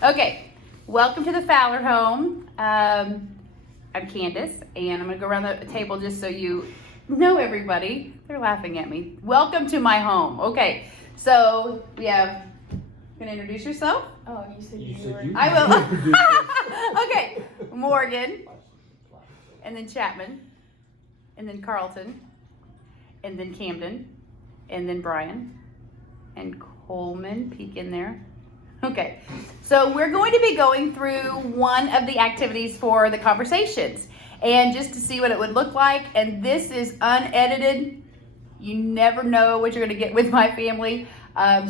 Okay, welcome to the Fowler home. I'm Candace, and I'm gonna go around the table just so you know everybody. They're laughing at me. Welcome to my home. Okay, so we have, gonna introduce yourself? Oh, you said you were. I will. Okay, Morgan, and then Chapman, and then Carlton, and then Camden, and then Brian, and Coleman, peek in there. Okay, so we're going to be going through one of the activities for the Conversations, and just to see what it would look like. And this is unedited. You never know what you're going to get with my family.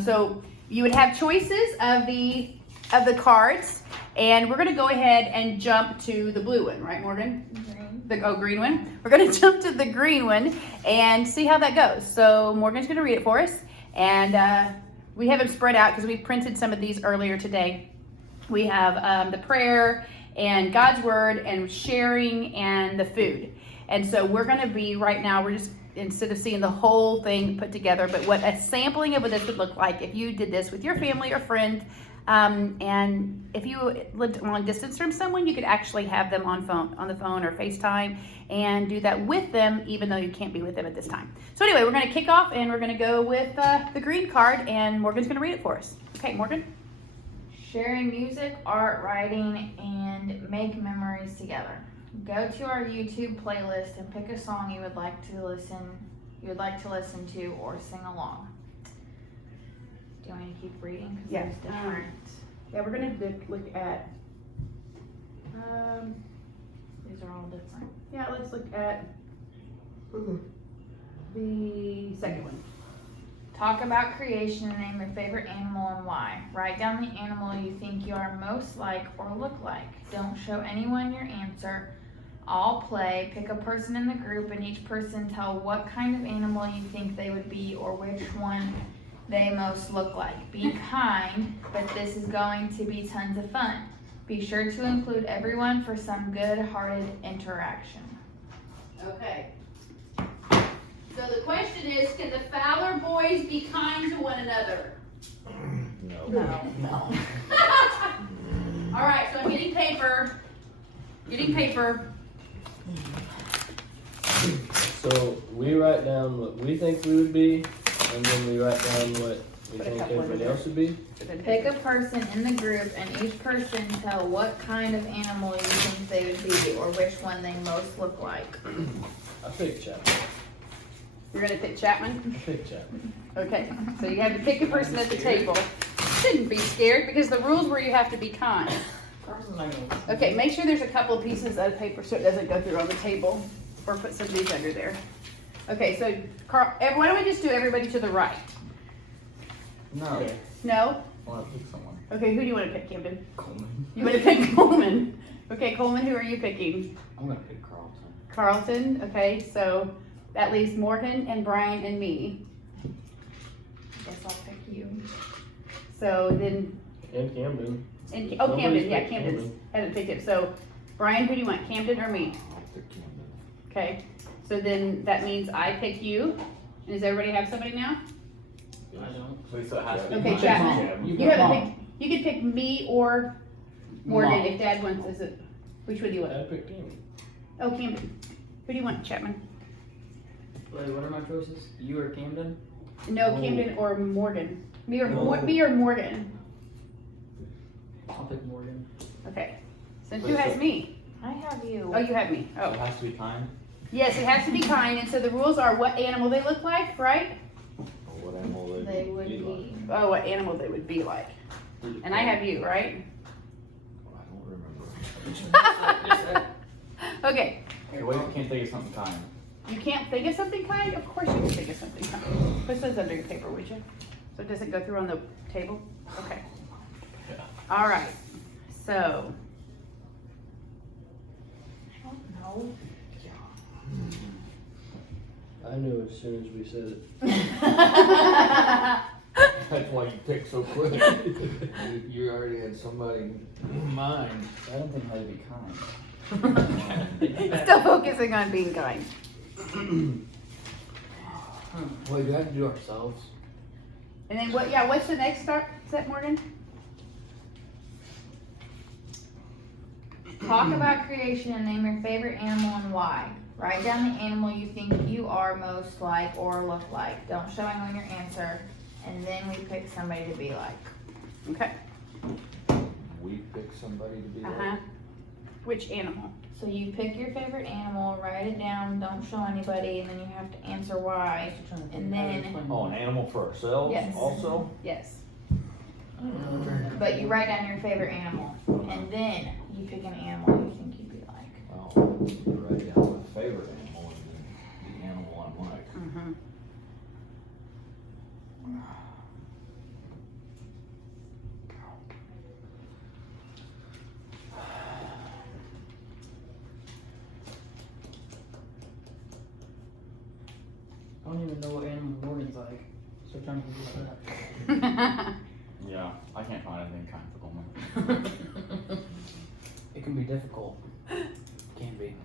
So you would have choices of the cards, and we're going to go ahead and jump to the blue one, right, Morgan? Green. Green one. We're going to jump to the green one and see how that goes. So Morgan's going to read it for us, and we have them spread out because we printed some of these earlier today. We have the prayer and God's word and sharing and the food. And so we're going to be right now, we're just, instead of seeing the whole thing put together, but what a sampling of what this would look like if you did this with your family or friend. And if you lived long distance from someone, you could actually have them on the phone or FaceTime and do that with them, even though you can't be with them at this time. So anyway, we're going to kick off, and we're going to go with the green card, and Morgan's going to read it for us. Okay, Morgan. Sharing music, art, writing, and make memories together. Go to our YouTube playlist and pick a song you would like to listen to or sing along. Do you want me to keep reading? 'Cause Yeah. there's different. Yeah, we're going to look at. These are all different. Yeah, let's look at the second one. Talk about creation and name your favorite animal and why. Write down the animal you think you are most like or look like. Don't show anyone your answer. All play. Pick a person in the group and each person tell what kind of animal you think they would be or which one they most look like. Be kind, but this is going to be tons of fun. Be sure to include everyone for some good-hearted interaction. Okay. So the question is, can the Fowler boys be kind to one another? No. All right, so I'm getting paper. So we write down what we think we would be, and then we write down what we Put a think couple in everybody there. else would be. Pick a person in the group and each person tell what kind of animal you think they would be or which one they most look like. I picked Chapman. You're gonna pick Chapman? I picked Chapman. Okay, so you have to pick a person at the table. Shouldn't be scared because the rules were you have to be kind. Okay, make sure there's a couple of pieces of paper so it doesn't go through on the table, or put some of these under there. Okay, so Carl, why don't we just do everybody to the right? No. No? I want to pick someone. Okay, who do you want to pick, Camden? Coleman. You want to pick Coleman? Okay, Coleman, who are you picking? I'm going to pick Carlton. Carlton, okay, so that leaves Morgan and Brian and me. Guess I'll pick you. So then, And Camden. Camden, Nobody's yeah, picked Camden Camden. hasn't picked it. So Brian, who do you want, Camden or me? I'll pick Camden. Okay, so then that means I pick you. And does everybody have somebody now? I don't. So it has to be Okay, mine. Chapman. You You pick haven't Mom. picked, you could pick me or Morgan Mom. if Dad wants, is it, which one do you want? I picked Camden. Oh, Camden. Who do you want, Chapman? Wait, what are my choices? You or Camden? No, Oh. Camden or Morgan. Me or No. me or Morgan. I'll pick Morgan. Okay. Since who has me? I have you. Oh, you have me. It Oh. has to be kind. Yes, it has to be kind, and so the rules are what animal they look like, right? Or what animal They would be. Oh, what animal they would be like. And I have you, right? I don't remember. Okay. Okay, wait, I can't think of something kind. You can't think of something kind? Of course you can think of something kind. Put those under your paper, would you? So it doesn't go through on the table? Okay. Yeah. All right. So, I don't know. I knew as soon as we said it. That's why you pick so quick. You already had somebody in mind. I don't think I'd be kind. still focusing on being kind. Well, you have to do ourselves. And then what? Yeah, what's the next step, Morgan? Talk about creation and name your favorite animal and why. Write down the animal you think you are most like or look like. Don't show anyone your answer. And then we pick somebody to be like. Okay. We pick somebody to be Uh-huh. Which animal? So you pick your favorite animal, write it down, don't show anybody, and then you have to answer why. And then, Oh, an animal for ourselves Yes. also? Yes. but you write down your favorite animal, and then you pick an animal you think you'd be like. Oh, write down my favorite animal and then the animal I'm like. Mm-hmm. I don't even know what animal Morgan's like. So trying to figure Yeah, I can't find anything kind of cool. that out. It can be difficult. Can be.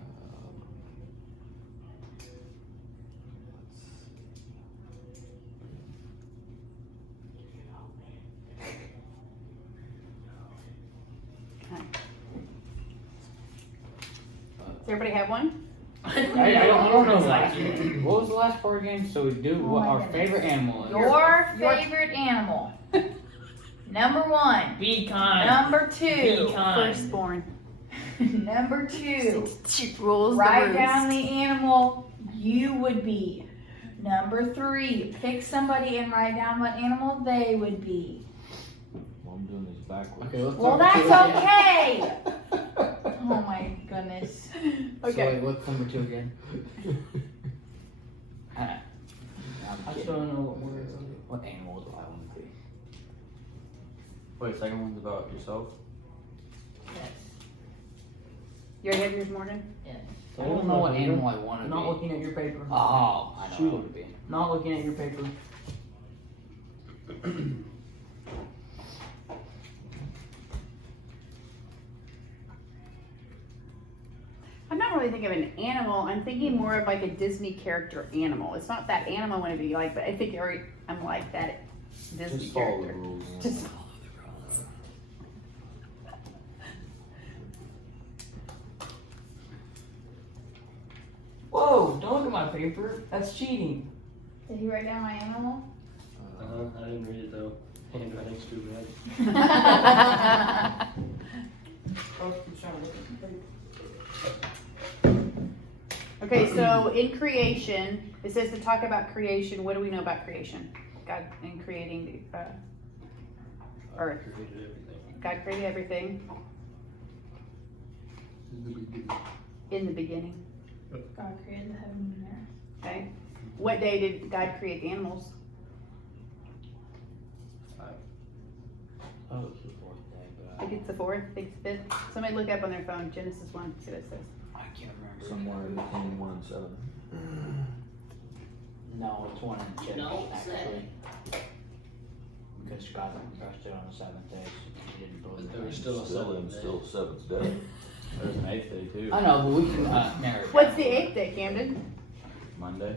Does everybody have one? I don't know. Like, what was the last part again? So we do Oh what my our goodness. favorite animal is. Your favorite animal. Number 1. Be kind. Number 2. Be kind. Firstborn. Number 2. Rules Write the down roost. the animal you would be. Number 3. Pick somebody and write down what animal they would be. Well, I'm doing this backwards. Okay, let's Well, talk that's about okay. Oh my goodness. So Okay. wait, what's number 2 again? I'm I kidding. still don't know what word it's What animal do I want to be? Wait, second one's about yourself? Yes. You already have yours, Morgan? Yes. So I don't know what animal I want to Not be. looking at your paper. Oh, I know what I want to be. Not looking at your paper. I'm not really thinking of an animal. I'm thinking more of like a Disney character animal. It's not that animal I want to be like, but I think I'm like that Disney Just follow the character. rules. Just follow the rules. Whoa, don't look at my paper. That's cheating. Did he write down my animal? I didn't read it though. Handwriting's too bad. Okay, so in creation, it says to talk about creation. What do we know about creation? God in creating Earth. Created everything. God created everything in the beginning. God created the heaven and earth. Okay. What day did God create the animals? Oh, it's the 4th day, but I think it's the 4th, I think it's the 5th. Somebody look up on their phone, Genesis 1, see what it says. I can't remember. Somewhere between 1 and 7. No, it's 1 in Genesis, actually. Because God rested on the 7th day, so he didn't believe There was it. still a Still seventh in, day. still 7th day. There's an 8th day too. I know, but we can narrow it What's down. the 8th day, Camden? Monday.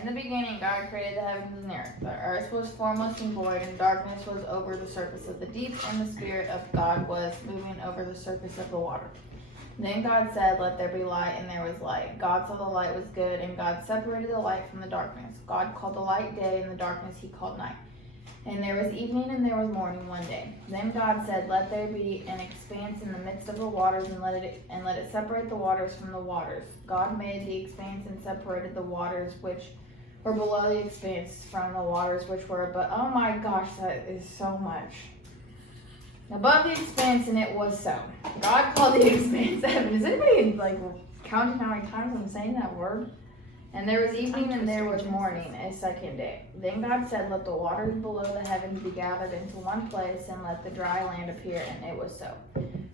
In the beginning, God created the heavens and the earth. The earth was formless and void, and darkness was over the surface of the deep, and the Spirit of God was moving over the surface of the water. Then God said, "Let there be light," and there was light. God saw the light was good, and God separated the light from the darkness. God called the light day, and the darkness he called night. And there was evening and there was morning one day. Then God said, "Let there be an expanse in the midst of the waters, and let it separate the waters from the waters." God made the expanse and separated the waters which were below the expanse from the waters which were above. Oh my gosh, that is so much. Above the expanse, and it was so. God called the expanse heaven. Is anybody like counting how many times I'm saying that word? And there was evening and there was morning, a second day. Then God said, "Let the waters below the heavens be gathered into one place, and let the dry land appear," and it was so.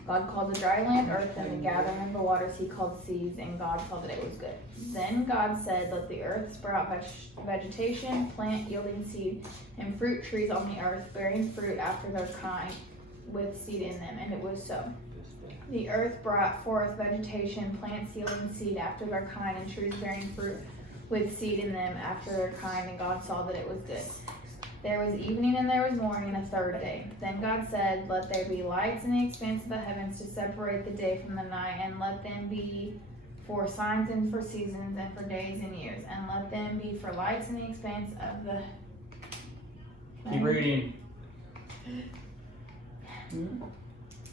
God called the dry land earth, and the gathering of the waters he called seas, and God saw that it was good. Then God said, "Let the earth sprout vegetation, plant yielding seed, and fruit trees on the earth, bearing fruit after their kind, with seed in them," and it was so. The earth brought forth vegetation, plants yielding seed after their kind, and trees bearing fruit with seed in them after their kind, and God saw that it was good. There was evening and there was morning, a third day. Then God said, let there be lights in the expanse of the heavens to separate the day from the night, and let them be for signs and for seasons and for days and years, and let them be for lights in the expanse of the... Keep reading.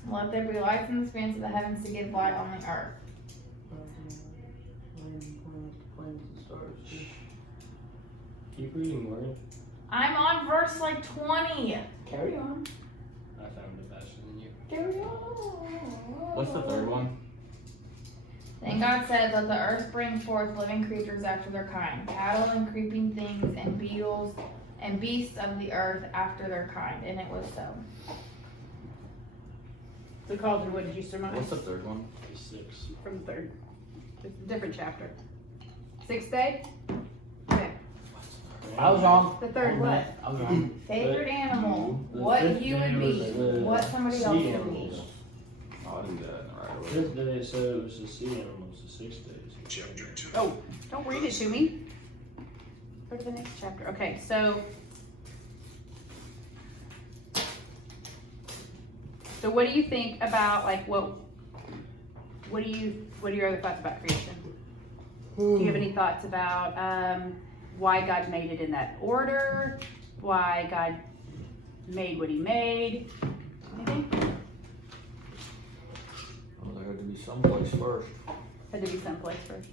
Let there be lights in the expanse of the heavens to give light on the earth. Keep reading, Morgan. I'm on verse like 20. Carry on. I found it faster than you. Carry on. What's the third one? Then God said, let the earth bring forth living creatures after their kind, cattle and creeping things and beetles and beasts of the earth after their kind. And it was so. So Carlton, what did you surmise What's the third one? 6. from the third? It's a different chapter. 6th day? Okay. I was wrong. The third what? I was wrong. Favorite animal. The What fifth you day would be. was the What somebody else sea would animals. be. I'll do that right away. Fifth day it said it was the sea animals. The 6 days. Oh, don't read it to me. Go to the next chapter. Okay, so what do you think about like what are your other thoughts about creation? Do you have any thoughts about why God made it in that order? Why God made what he made? Anything? Well, there had to be someplace first. Had to be someplace first.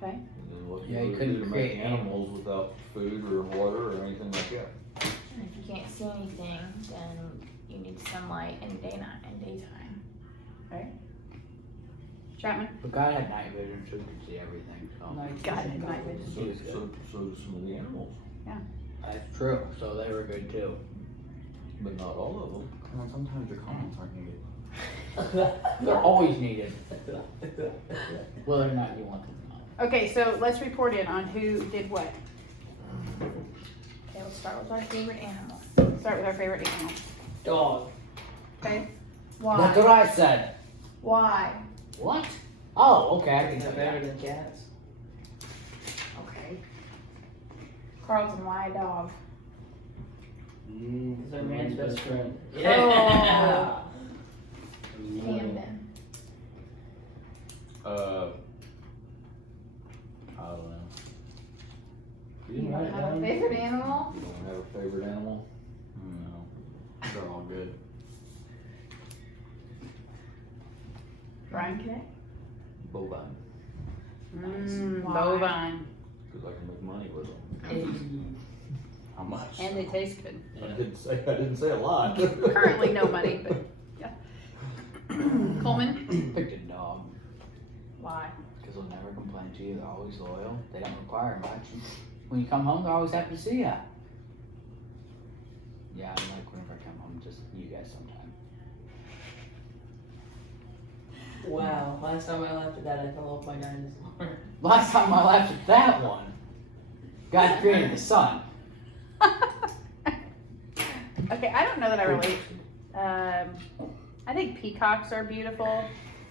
Okay. And then what Yeah, you would couldn't do to create make animals without food or water or anything like that. And if you can't see anything, then you need sunlight in daytime. Chapman? But God had night vision, so he could see everything. So. God had night vision. He was good. So do some of the animals, That's true. So they were good too. but not all of them. Come on, sometimes your comments aren't needed. They're always needed. Whether or not you want them or not. Okay, so let's report in on who did what. Okay, we'll start with our favorite animal. Start with our favorite animal. Dog. Okay? Why? That's what I said. Why? What? Oh, okay. I can Is say it better than cats? Okay. Carlton, why a dog? Because they're man's best friend. Yeah. Yeah. Camden. I don't know. You You didn't write don't it have a down? favorite animal? You don't have a favorite animal? No. They're all good. Brian? Okay. Bovine, Why? Bovine. because I can make money with them. How much? And they taste good. I didn't say a lot. Currently no money, but yeah. Coleman? Picked a dog. Why? Because they'll never complain to you. They're always loyal. They don't require much. When you come home, they're always happy to see you. Yeah, I'm like whenever I come home, just you guys sometime. Wow. Last time I laughed at that, I fell off my dinosaur. Last time I laughed at that one, God created the sun. Okay, I don't know that I really. I think peacocks are beautiful.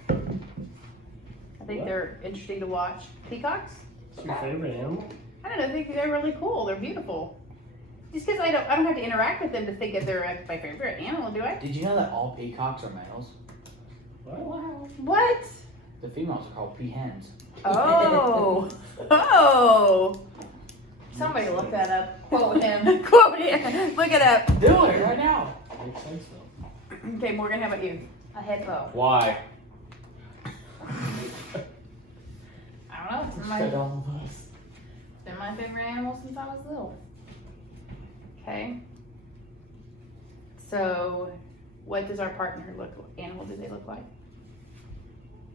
I think they're interesting to watch. Peacocks? It's your favorite animal? I don't know. I think they're really cool. They're beautiful. Just because I don't have to interact with them to think that they're my favorite animal, do I? Did you know that all peacocks are males? What? What? The females are called peahens. Oh. Oh. Somebody look that up. Quote him. Quote it. Look it up. Do it right now. Makes sense though. Okay, Morgan, how about you? A hippo. Why? I don't know. Said all of us. It's been my favorite animal since I was little. Okay. So, what does our partner animal do they look like?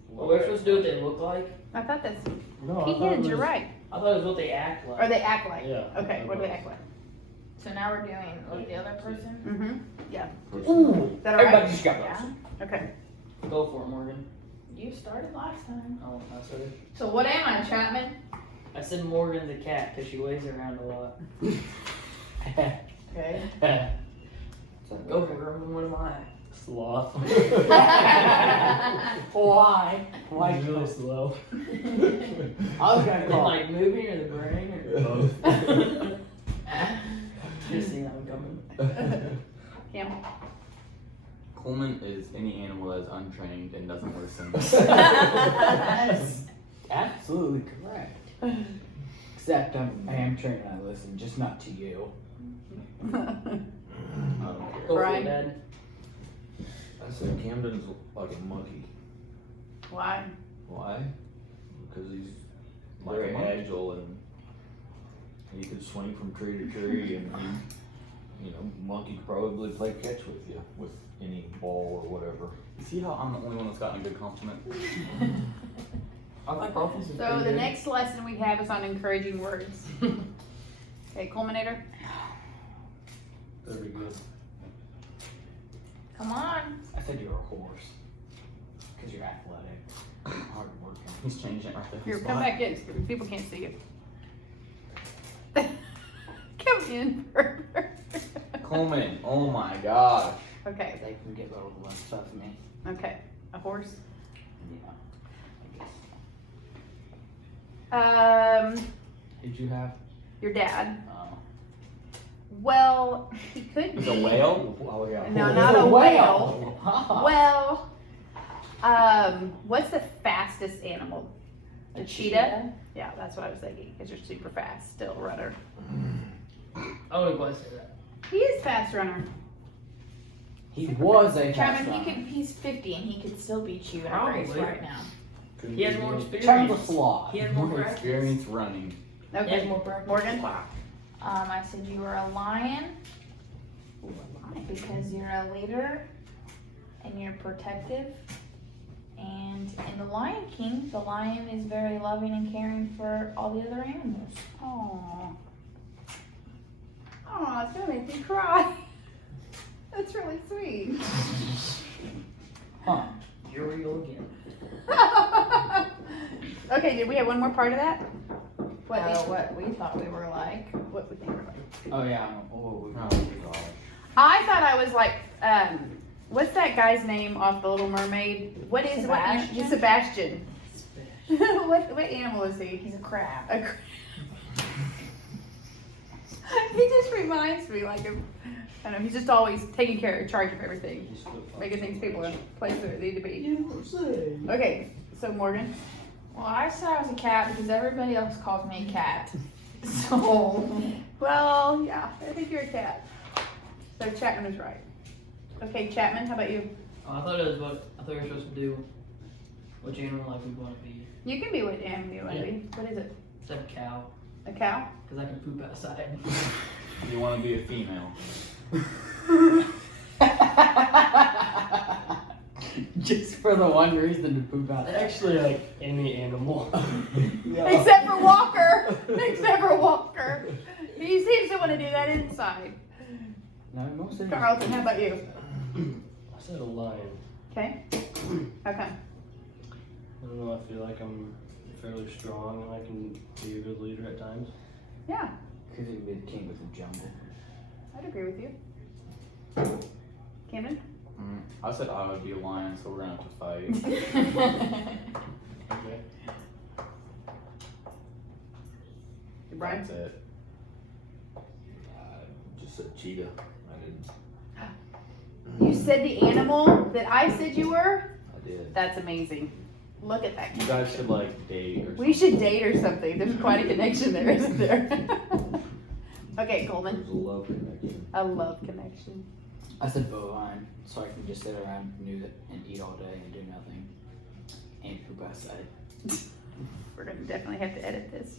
Well, we're supposed to do what they look like. I thought that's No, I thought it peahens. You're was- right. I thought it was what they act like. Or they act like. Yeah. Okay. What do they act like? So now we're doing with the other person. Mm-hmm. Yeah. Ooh. Is that all Everybody right? just got Yeah. those. Okay. Go for it, Morgan. You started last time. Oh, I said it. So what am I, Chapman? I said Morgan the cat because she weighs around a lot. Okay. Go for it. What am I? Sloth. Why? Why? He's really slow. I was gonna In call. like moving or the brain or Both. Cam? Coleman is any animal that is untrained and doesn't listen. That's absolutely correct. Except I am trained and I listen, just not to you. I don't care. Go for Brian? it, Dad. I said Camden's like a monkey. Why? Why? Because he's Like very a monkey. agile and he could swing from tree to tree and monkey could probably play catch with you with any ball or whatever. You see how I'm the only one that's gotten a good compliment? I think both of us is So pretty the good. next lesson we have is on encouraging words. Okay, Culminator? That'd be good. Come on. I said you're a horse. Because you're athletic. Hard working. He's changing it right there. Here, come back in. People can't see you. Come in further. Coleman, oh my gosh. Okay, They can get rid of the stuff of me. okay. A horse? Yeah. I guess. Who'd you have? Your dad. Oh. Well, he could It's be. a whale? Oh, yeah. No, not a whale. Well, what's the fastest animal? The cheetah? Yeah, that's what I was thinking, because you're super fast, still runner. I wouldn't quite say that. He is fast runner. He was a fast Chapman, runner. he's 50 and he could still beat you in a race Probably. right now. He has more experience. Chapman's a sloth. He has more More practice. experience running. He has Okay, more practice. Morgan? I said you were a lion because you're a leader and you're protective. And in The Lion King, the lion is very loving and caring for all the other animals. Aww. Aw, it's gonna make me cry. That's really sweet. Huh. Here we go again. Okay, did we have one more part of that? What we thought we were like. What we think we're like? Oh, yeah. Oh, Oh gosh. I thought I was like, what's that guy's name off The Little Mermaid? What is Sebastian? Sebastian. what animal is he? He's a crab. A cr- he just reminds me like of, I don't know, he's just always taking charge of everything, making things people in places where they need to be. Okay, so Morgan. Well, I said I was a cat because everybody else calls me a cat. So, Well, yeah, I think you're a cat. So Chapman is right. Okay, Chapman, how about you? Oh, I thought it was what I thought we were supposed to do. Which animal like we want to be? You can be what animal you want to be. What is it? Instead of cow, A cow? because I can poop outside. You want to be a female. Just for the one reason to poop out. Actually, like any animal. Except for Walker. Except for Walker. He seems to want to do that inside. No, most of Carlton, how about you? I said a lion. Okay. Okay. I don't know, I feel like I'm fairly strong and I can be a good leader at times. Yeah, Because he'd be the king of the jungle. I'd agree with you. Camden? I said I would be a lion, so we're gonna have to fight. Okay. Brian? That's it. Just said cheetah. I didn't. You said the animal that I said you were? I did. That's amazing. Look at that. You guys should like date or something. We should date or something. There's quite a connection there, isn't there? Okay, Coleman. There's a love connection. A love connection. I said bovine, so I can just sit around and eat all day and do nothing. And poop outside. We're gonna definitely have to edit this.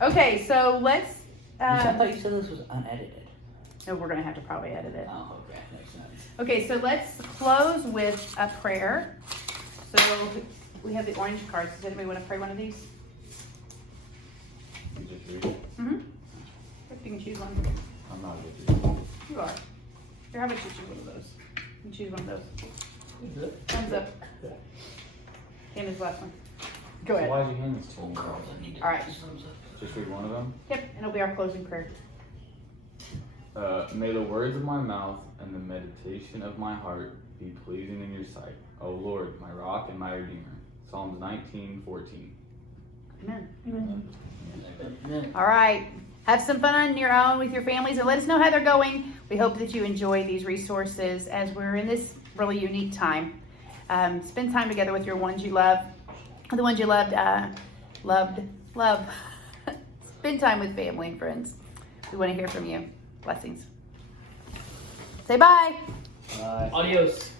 Okay, so let's. I thought you said this was unedited. No, we're gonna have to probably edit it. Oh, okay. Makes sense. Okay, so let's close with a prayer. So we have the orange cards. Does anybody want to pray one of these? You just read it. Mm-hmm. If you can choose one. I'm not good at it. You are. Here, how about you choose one of those? You choose one of those. Thumbs up. Hand is the last one. Go So ahead. why'd you hand this to me? All right. Just read one of them. Yep, and it'll be our closing prayer. May the words of my mouth and the meditation of my heart be pleasing in your sight, O Lord, my rock and my redeemer. Psalms 19:14. Amen. Amen. All right. Have some fun on your own with your families and let us know how they're going. We hope that you enjoy these resources as we're in this really unique time. Spend time together with your ones you love, the ones you loved. Spend time with family and friends. We want to hear from you. Blessings. Say bye. Bye. Adios.